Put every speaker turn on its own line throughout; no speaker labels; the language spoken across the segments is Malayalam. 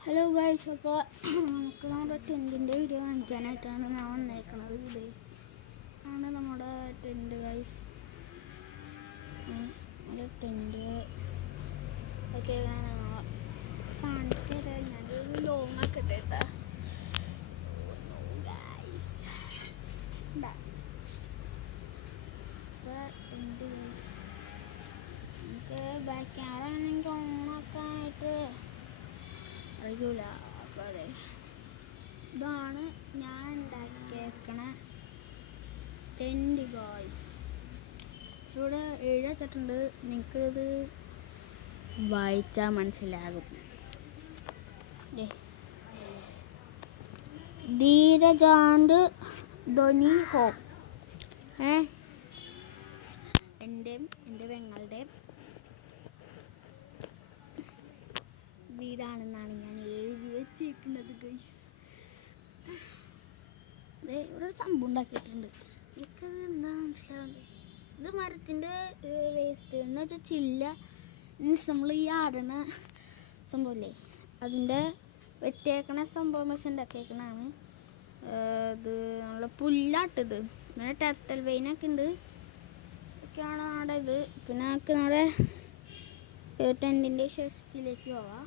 ഹലോ ഗായ്സ് അപ്പോൾ നമുക്ക് നമ്മുടെ ടെന്റിന്റെ വീഡിയോ കാണിക്കാനായിട്ടാണ് ഞാൻ വന്നേക്കണത് ഇവിടെ. ആണ് നമ്മുടെ ടെന്റ് ഗൈസ് നമ്മുടെ ടെന്റ് ഒക്കെ കാണിച്ചു ഞാനൊരു ലോങ് ആക്കട്ടെ ബാക്ക് ക്യാമറ ഓണാക്കാനായിട്ട് അറിയൂല അപ്പോൾ അതെ. ഇതാണ് ഞാൻ ഉണ്ടാക്കിയേക്കണ ടെന്റ് ഗോൾസ് ഇവിടെ എഴുതി വെച്ചിട്ടുണ്ട് നിങ്ങൾക്കിത് വായിച്ചാൽ മനസ്സിലാകും. ധീരജാന്ത് ധോനി ഹോ. ഏ? എന്റെയും എന്റെ പെങ്ങളുടെയും വീടാണെന്നാണ് ഞാൻ എഴുതി വെച്ചേക്കുന്നത് ഗൈസ് ഇവിടെ ഒരു സംഭവം ഉണ്ടാക്കിയിട്ടുണ്ട്. എനിക്കത് എന്താ മനസ്സിലാവുന്നത്? ഇത് മരത്തിന്റെ വേസ്റ്റ് എന്ന് വെച്ചാൽ ചില്ല. മീൻസ് നമ്മൾ ഈ ആടണ സംഭവമില്ലേ? അതിന്റെ വെട്ടിയേക്കണ സംഭവം വെച്ച് ഉണ്ടാക്കിയേക്കണാണ് ഇത് നമ്മൾ പുല്ലാട്ടത്. പിന്നെ ടെർട്ടൽ വെയിനൊക്കെ ഉണ്ട്. ഒക്കെയാണ് നമ്മുടെ ഇത്. പിന്നെ നമുക്ക് നമ്മുടെ ടെന്റിന്റെ ഷെസ്റ്റിലേക്ക് പോവാം.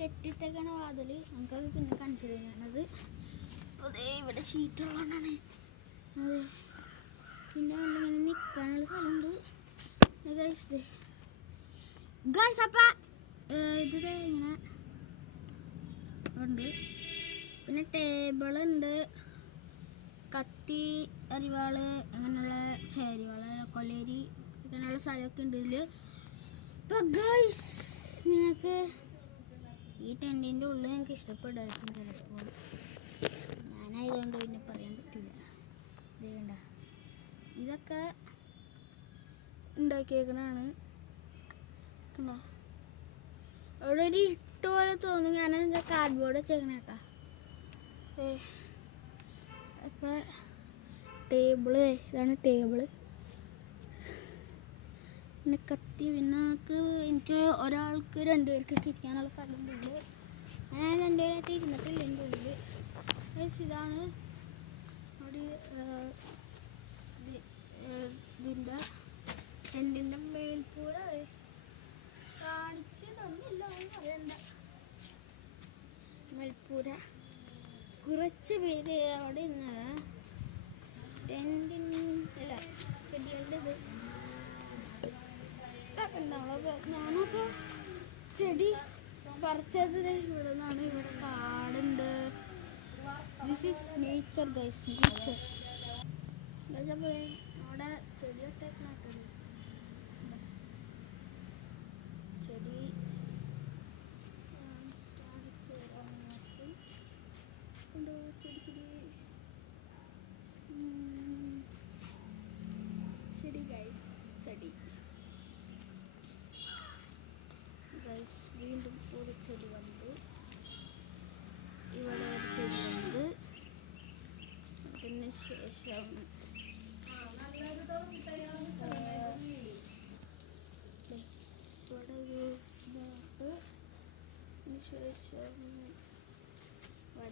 കെട്ടിട്ടേക്കാണ് വാതിൽ നമുക്കത് പിന്നെ കാണിച്ചു തരാം ദേ ഇവിടെ ഷീറ്റുള്ളതുകൊണ്ടാണ് അതെ പിന്നെ ഇങ്ങനെ നിൽക്കാനുള്ള സ്ഥലമുണ്ട് അപ്പ ഇത് ഇങ്ങനെ ഉണ്ട് പിന്നെ ടേബിൾ ഉണ്ട് കത്തി അരിവാൾ അങ്ങനെയുള്ള ചേരിവാൾ കൊലേരി അങ്ങനെയുള്ള സ്ഥലമൊക്കെ ഉണ്ട് ഇതിൽ ഇപ്പം ഗൈസ് നിങ്ങൾക്ക് ഈ ടെന്റിന്റെ ഉള്ളിൽ നിങ്ങൾക്ക് ഇഷ്ടപ്പെടുമായിരിക്കും ചിലപ്പോൾ ഞാനായതുകൊണ്ട് പിന്നെ പറയാൻ പറ്റില്ല. ഇത് ഇതൊക്കെ ഉണ്ടാക്കിയേക്കണാണ് കണ്ടോ? അവിടെ ഒരു ഇട്ട് പോലെ തോന്നും. ഞാനെന്താ കാർഡ്ബോർഡ് വെച്ചേക്കണേട്ടാ ഏ അപ്പോൾ ടേബിൾ ഇതാണ് ടേബിൾ പിന്നെ കത്തി. പിന്നെ എനിക്ക് ഒരാൾക്ക് രണ്ടുപേർക്ക് ഇരിക്കാനുള്ള സ്ഥലമുണ്ട് ഞാൻ രണ്ടുപേരായിട്ട് ഇരുന്നിട്ടില്ല എന്റെ ഉള്ളിൽ ഇതാണ് ഇതിന്റെ ടെന്റിന്റെ മേൽപ്പൂര കാണിച്ച് തന്നില്ല. മേൽപ്പൂര കുറച്ച് പേര് അവിടെ ടെന്റിൻ അല്ല ചെടികളുടെ ഇത്? ഉണ്ടാവുള്ളൂ ചെടി പറിച്ചത് ഇവിടെ നിന്നാണ് ഇവിടെ കാടുണ്ട്. This is nature guys nature അപ്പോൾ അവിടെ ചെടിയൊക്കെ ചെടി ആ, കാണിച്ച് തരാം നിങ്ങൾക്ക്. കണ്ടോ ചെടി ചെടി ഉം. ചെടി ഗൈസ് ചെടി ഗൈസ് വീണ്ടും ഒരു ചെടി വന്നു ഇവിടെ ഒരു ചെടി വന്നു അതിന് ശേഷം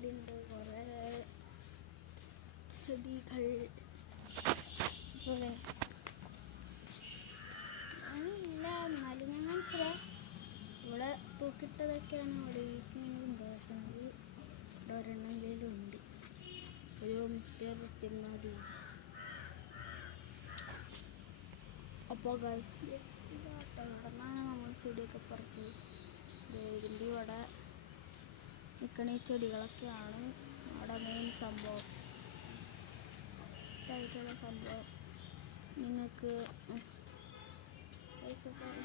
ഉണ്ട് കുറേ ചെടികൾ ഇവിടെ ഇല്ല എന്നാലും ഞാൻ കാണിച്ചതാ ഇവിടെ തൂക്കിട്ടതൊക്കെയാണ് അവിടെ ഇങ്ങനെ കൊണ്ടുപോകുന്നത് ഇവിടെ ഒരെണ്ണം എങ്കിലും ഉണ്ട് ഒരു മിസ്റ്റർ തിരുനാതി അപ്പോൾ ഗൈസ് ഇവിടെന്നാണ് നമ്മൾ ചെടിയൊക്കെ പറിച്ചത് ഇതിന്റെ ഇവിടെ നിൽക്കണ ഈ ചെടികളൊക്കെയാണ് അവിടെ മെയിൻ സംഭവം. ആയിട്ടുള്ള സംഭവം. നിങ്ങൾക്ക് ഈ സംഭവം.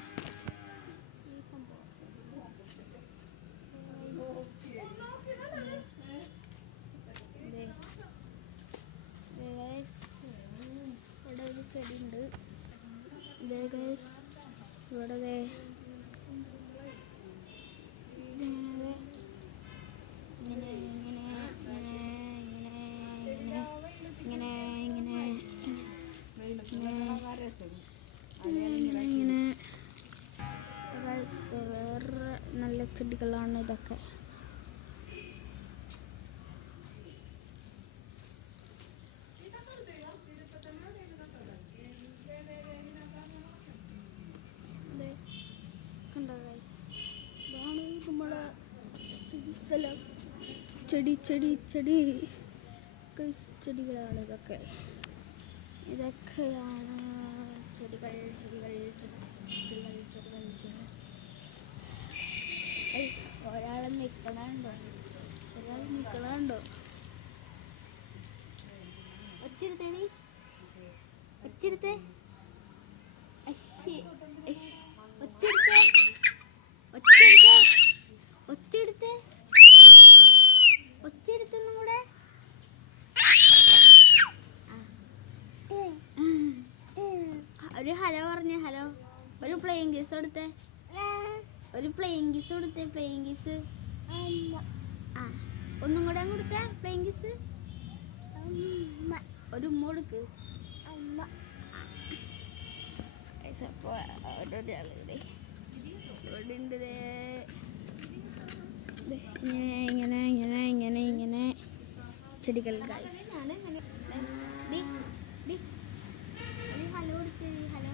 ഇവിടെ ഒരു ചെടി ഉണ്ട് ഇവിടെ ഇങ്ങനെ വേറെ നല്ല ചെടികളാണ് ഇതൊക്കെ സ്ഥലം ചെടി ചെടി ചെടി ചെടികളാണ് ഇതൊക്കെ. ഇതൊക്കെയാണ് ചെടികൾ ചെടികൾ ചെടികൾ ചെടികൾ ചെടികൾ. ഒരാൾ നിൽക്കണുണ്ടോ ഒരാൾ നിൽക്കണുണ്ടോ ഒച്ചെടുത്തേ നീ. ഒച്ചെടുത്തേ. ഒച്ചെടുത്തേ ഒച്ചെടുത്തേ ഒച്ചെടുത്തൊന്നും കൂടെ ഒരു ഹലോ പറഞ്ഞേ ഹലോ പ്ലേയിങ് ഗീസ് കൊടുത്തേ? ഒരു പ്ലേയിങ് കിസ് കൊടുത്തേ പ്ലേയിങ് കിസ് ആ ഒന്നും കൂടെ കൊടുത്തേ പ്ലേയിങ് ഗീസ് ഒരു ഉമ്മ കൊടുക്ക്. അപ്പോൾ ഒരാൾ ഇവിടെ ഉണ്ട് ഇങ്ങനെ ഇങ്ങനെ ഇങ്ങനെ ഇങ്ങനെ ചെടികൾ ഗൈസ് ഹലോ കൊടുത്ത് ഹലോ.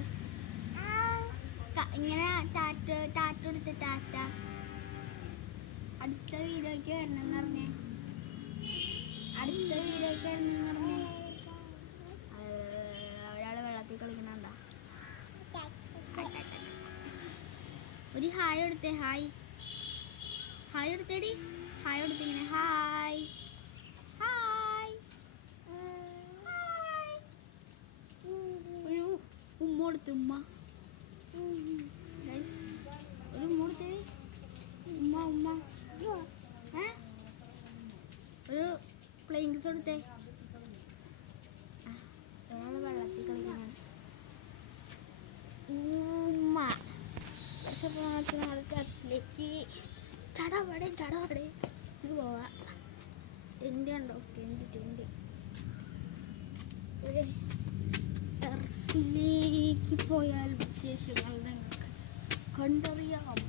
ഇങ്ങനെ ടാറ്റ ടാറ്റ എടുത്ത് ടാറ്റ. അടുത്ത വീഡിയോക്ക് വരണം എന്ന് പറഞ്ഞേ. അടുത്ത വീഡിയോക്ക് വരണം എന്ന് പറഞ്ഞേ. ഒരാൾ വെള്ളത്തിൽ കളിക്കണുണ്ടോ ഒരു ഹായ് എടുത്തേ ഹായ്. ഹായ് എടുത്തേടി ഹായ് എടുത്തിങ്ങനെ ഹായ്. ഹായ്. ഒരു ഉമ്മ കൊടുത്ത് ഉമ്മ Guys, ഒരു ഉമ്മ കൊടുത്തേ ഉമ്മ ഉമ്മ ഏ ഒരു പ്ലെയിൻ കിസ് കൊടുത്തേ ഒരാൾ വെള്ളത്തിൽ കളിക്കണം ഉമ്മ പക്ഷെ അപ്പോൾ നമുക്ക് ചടപടെ ചടപടെ ഇത് പോവാ. ടെന്റ് ഉണ്ടോ ടെന്റ് ടെന്റ് ടെറസിലേക്ക് പോയാൽ വിശേഷങ്ങൾ നിങ്ങൾക്ക് കണ്ടറിയാം.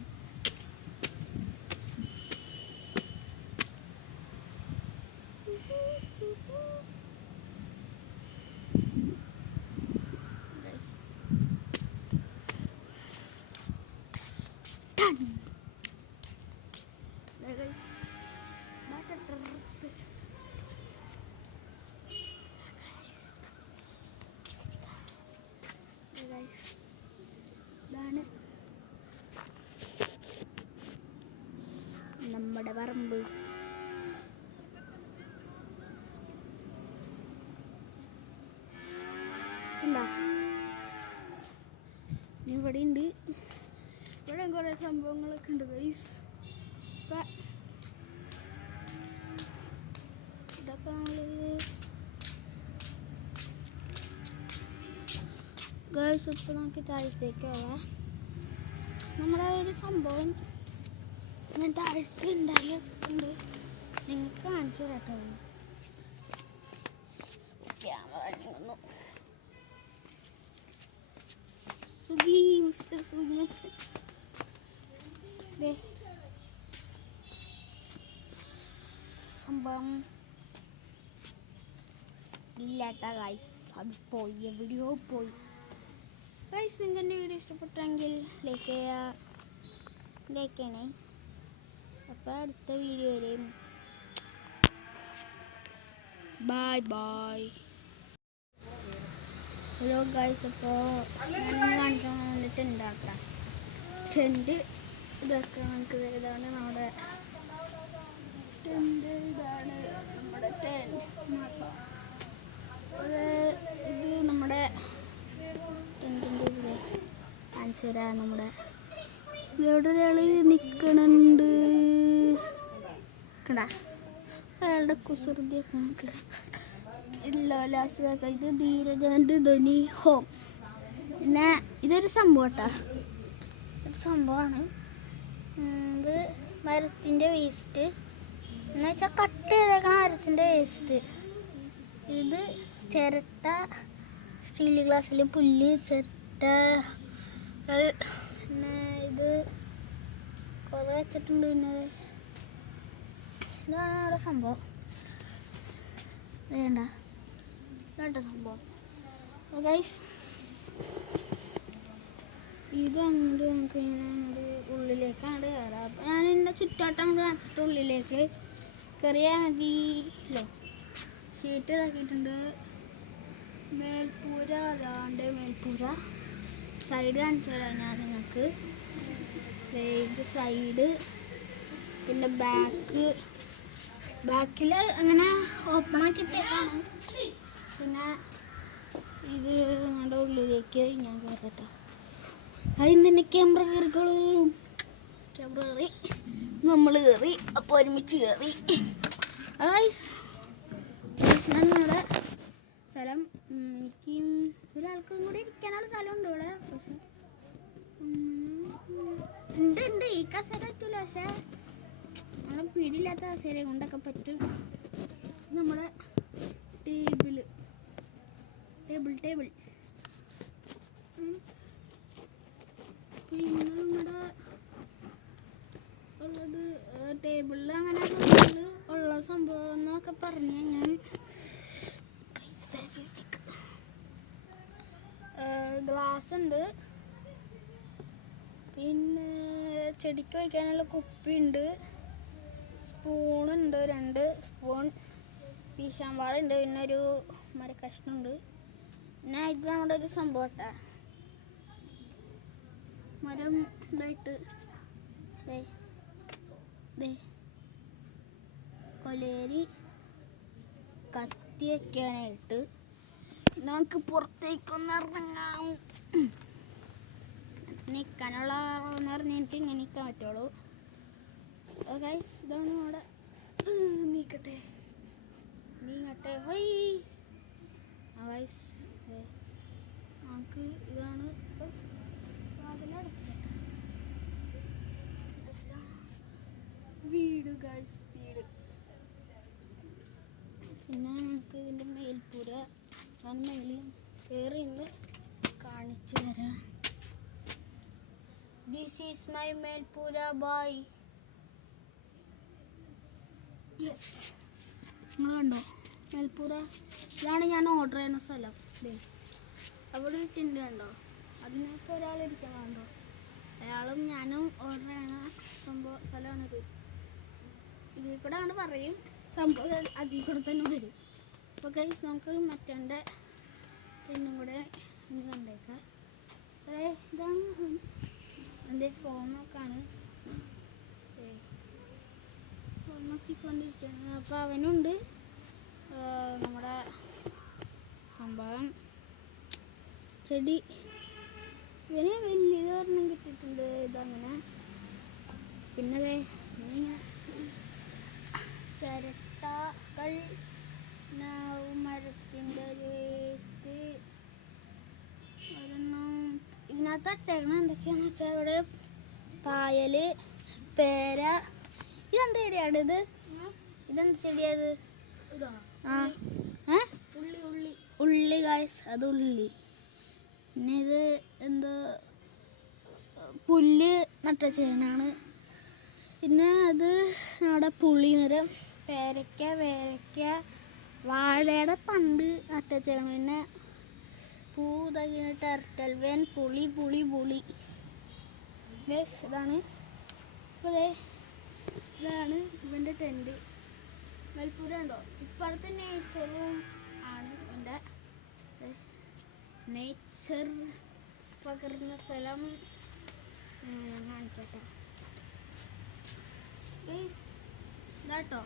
ഇതാണ് നമ്മുടെ പറമ്പ്. ഇവിടെ ഉണ്ട് ഇവിടെ കുറേ സംഭവങ്ങളൊക്കെ ഉണ്ട് ഗൈസ് ഗൈസ് ഇപ്പം നമുക്ക് താഴത്തേക്ക് പോവാം. നമ്മുടെ ഒരു സംഭവം ഞാൻ താഴത്ത് ഉണ്ടായിട്ടുണ്ട് നിങ്ങൾക്ക് കാണിച്ചു കേട്ടോ ക്യാമറ അനങ്ങുന്നു. സുഖി മിസ്റ്റർ സുഖി മച്ചൻ സംഭവം ഇല്ലാട്ട ഗൈസ് അത് പോയി എവിടെയോ പോയി. ഗൈസ് നിങ്ങൾക്ക് എന്റെ വീഡിയോ ഇഷ്ടപ്പെട്ടെങ്കിൽ ലൈക്ക് ചെയ്യുക ലൈക്ക് ചെയ്യണേ. അപ്പോൾ അടുത്ത വീഡിയോ വരെയും ബൈ ബൈ ഹലോ ഗൈസ് അപ്പോൾ കാണിക്കാൻ വേണ്ടിയിട്ട് ഉണ്ടാക്കാം ടെന്റ് ഇതൊക്കെ നമുക്ക് ഇതാണ് നമ്മുടെ ടെന്റ് ഇതാണ് നമ്മുടെ ടെന്റ് ഇത് നമ്മുടെ ടെന്റിന്റെ ഇത് കാണിച്ചു തരാം നമ്മുടെ. ഇവിടെ ഒരാൾ നിൽക്കണുണ്ട് അയാളുടെ കുസൃതിയൊക്കെ നമുക്ക് ഇല്ല ലാസ്റ്റ് ഇത് ധീരജാന്റെ ധ്വനി ഹോം. പിന്നെ ഇതൊരു സംഭവം കേട്ടാ ഒരു സംഭവമാണ് ഇത് മരത്തിന്റെ വേസ്റ്റ് എന്ന് വെച്ചാൽ കട്ട് ചെയ്തേക്കണ മരത്തിന്റെ വേസ്റ്റ് ഇത് ചിരട്ട സ്റ്റീൽ ഗ്ലാസ്സിൽ പുല്ല് ചിരട്ട പിന്നെ ഇത് കളർ വെച്ചിട്ടുണ്ട് പിന്നെ. ഇതാണ് അവിടെ സംഭവം. വേണ്ട. ഇതാണ്ട സംഭവം. ഗൈസ് ഇതുണ്ട് നമുക്ക് ഇങ്ങനെ ഉള്ളിലേക്കാണ് കയറാം അപ്പം ഞാൻ എന്റെ ചുറ്റാട്ടം കാണിച്ചിട്ട് ഉള്ളിലേക്ക് കയറിയാൽ മതിയല്ലോ ഷീറ്റ് ഇതാക്കിയിട്ടുണ്ട്. മേൽപ്പൂര അതാണ്ട് മേൽപ്പൂര. സൈഡ് കാണിച്ചു തരാം ഞാൻ നിങ്ങൾക്ക്. ഇത് സൈഡ് പിന്നെ ബാക്ക് ബാക്കിൽ അങ്ങനെ ഓപ്പൺ ആക്കിയിട്ടേക്കാണ്. പിന്നെ ഇത് ഞങ്ങളുടെ ഉള്ളിലേക്ക് ഞാൻ കയറട്ടെ അതിന് തന്നെ ക്യാമറ കയറിക്കോളൂ ക്യാമറ കയറി നമ്മൾ കയറി അപ്പോൾ ഒരുമിച്ച് കയറി സ്ഥലം എനിക്ക് ഒരാൾക്കും കൂടി ഇരിക്കാനുള്ള സ്ഥലമുണ്ട് ഇവിടെ. പക്ഷെ ഉണ്ട് ഉണ്ട്. ഈ കസേര പറ്റൂല. പക്ഷെ നമ്മളെ പിടിയില്ലാത്ത കസേര കൊണ്ടൊക്കെ പറ്റും. നമ്മുടെ ടേബിൾ ടേബിൾ. ഉം. പിന്നെ നമ്മുടെ ഉള്ളത് ടേബിളിൽ അങ്ങനെ ഉള്ള സംഭവം എന്നൊക്കെ പറഞ്ഞു ഞാൻ സെൽഫി സ്റ്റിക്ക് ഉണ്ട്. പിന്നെ ചെടിക്ക് വയ്ക്കാനുള്ള കുപ്പിയുണ്ട് സ്പൂണുണ്ട് രണ്ട് സ്പൂൺ വീശാമ്പാളുണ്ട് പിന്നെ ഒരു മരക്കഷ്ണുണ്ട് പിന്നെ ഇത് നമ്മുടെ ഒരു സംഭവം മരം ഇതായിട്ട് കൊലേരി കത്തി വയ്ക്കാനായിട്ട് നമുക്ക് പുറത്തേക്കൊന്ന് ഇറങ്ങാം നിൽക്കാനുള്ള എന്ന് പറഞ്ഞാൽ എനിക്ക് ഇങ്ങനെ നിൽക്കാൻ പറ്റുള്ളൂ. ഗൈസ് ഇതാണ് അവിടെ. നീക്കട്ടെ. നീങ്ങട്ടെ. ഹൈ ഗൈസ് നമുക്ക് ഇതാണ്. വീട് ഗൈസ് വീട്. പിന്നെ നമുക്ക് ഇതിന്റെ ഞാൻ മേളിൽ കയറി ഇന്ന് കാണിച്ചു തരാം. ദിസ് ഈസ് മൈ മേൽപൂര ബായ് യെസ് നിങ്ങൾ കണ്ടോ? മേൽപ്പുര ഇതാണ് ഞാൻ ഓർഡർ ചെയ്യുന്ന സ്ഥലം. ദേ. അവിടെ ടിൻഡ് കണ്ടോ? അതിനകത്ത് ഒരാളിരിക്കാൻ കണ്ടോ? അയാളും ഞാനും ഓർഡർ ചെയ്യണ സംഭവ സ്ഥലമാണിത്. ഇതിൽ കൂടെ ആണ് പറയും. സംഭവം അതിൽ കൂടെ തന്നെ വരും. അപ്പോൾ ഗൈസ് നമുക്ക് മറ്റേ ടിന്നും കൂടെ ഇന്ന് കണ്ടേക്കാം. അതെ ഇതാണ് എന്റെ ഫോൺ നോക്കിക്കൊണ്ടിരിക്കുന്നത് അപ്പോൾ അവനുണ്ട്. നമ്മുടെ സംഭവം ചെടി. ഇവന് വലിയ ഒരെണ്ണം കിട്ടിയിട്ടുണ്ട്. ഇതങ്ങനെ. പിന്നെ അതെ ചിരട്ടകൾ. വേസ്റ്റ് ഒരെണ്ണം. ഇതിനകത്ത് ഇട്ടേക്കണ എന്തൊക്കെയാണെന്ന് വെച്ചാൽ ഇവിടെ പായൽ പേര ഇതെന്ത് ചെടിയാണ് ഇത്? ഇതെന്ത് ചെടിയത് ആ. ഉള്ളി ഉള്ളി. ഉള്ളി ഗായ്സ് അത് ഉള്ളി. പിന്നെ ഇത് എന്തോ പുല്ല് നട്ട ചേനാണ്. പിന്നെ അത് നമ്മുടെ പുളിമരം. പേരയ്ക്ക പേരയ്ക്ക വാഴയുടെ തണ്ട് നട്ടച്ചേക്കണം പിന്നെ പൂ തകിന ടെർട്ടൽ വേൻ പുളി പുളി പുളി. ബസ് ഇതാണ്. ഇതാണ് ഇവന്റെ ടെന്റ് മൽപ്പൂര ഉണ്ടോ? ഇപ്പുറത്തെ നേച്ചറും ആണ് എന്റെ നേച്ചർ പകർന്ന സ്ഥലം. കാണിച്ചോട്ടോ ഇതാട്ടോ.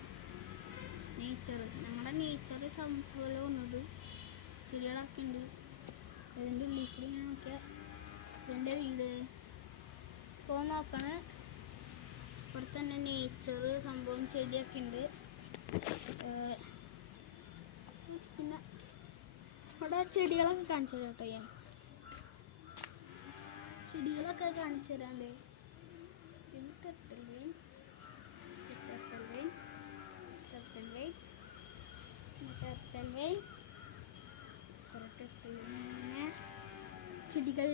നേച്ചർ ഞങ്ങളുടെ നേച്ചർ സംസാരം വന്നത് ചെടികളൊക്കെ ഉണ്ട്. അതിന്റെ ഉള്ളിൽ കൂടി ഇങ്ങനെ നോക്കിയാൽ എന്റെ വീട്. ഇപ്പോൾ നോക്കണ. ഇവിടെ തന്നെ നേച്ചർ സംഭവം ചെടിയൊക്കെ ഉണ്ട്. പിന്നെ ഇവിടെ ചെടികളൊക്കെ കാണിച്ചു തരാം കേട്ടോ ഞാൻ. ചെടികളൊക്കെ കാണിച്ചു തരാണ്ട് ഇത് turtle vine turtle vine turtle vine vine ചെടികൾ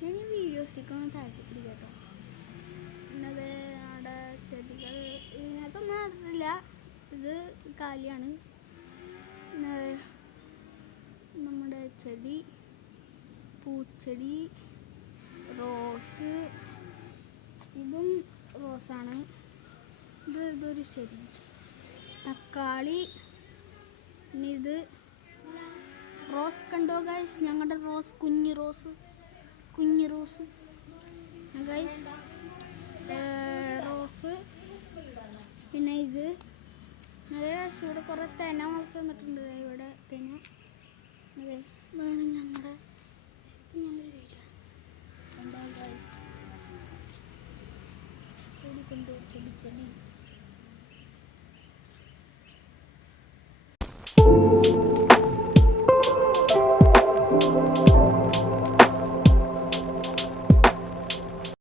ഞാൻ ഈ വീഡിയോ സ്റ്റിക്കൊന്ന് താഴ്ത്തി പിടിക്കാം കേട്ടോ പിന്നെ അത് അവിടെ ചെടികൾ ഇതിനകത്തൊന്നും അറിയില്ല ഇത് കാലിയാണ്. നമ്മുടെ ചെടി പൂച്ചെടി റോസ് ഇതും റോസാണ്. ഇത് ഇതൊരു ചെടി. തക്കാളി പിന്നെ ഇത് റോസ് കണ്ടോ ഗൈസ് ഞങ്ങളുടെ റോസ് കുഞ്ഞു റോസ്. കുഞ്ഞു റോസ്. Guys rose. പിന്നെ ഇത് നല്ല ഇവിടെ കുറേ തെന മുളച്ച് വന്നിട്ടുണ്ട്. ഇവിടെ തെന അതെ ഇതാണ് ഞങ്ങളുടെ ചെടി കൊണ്ട് ചെടി ചെടി.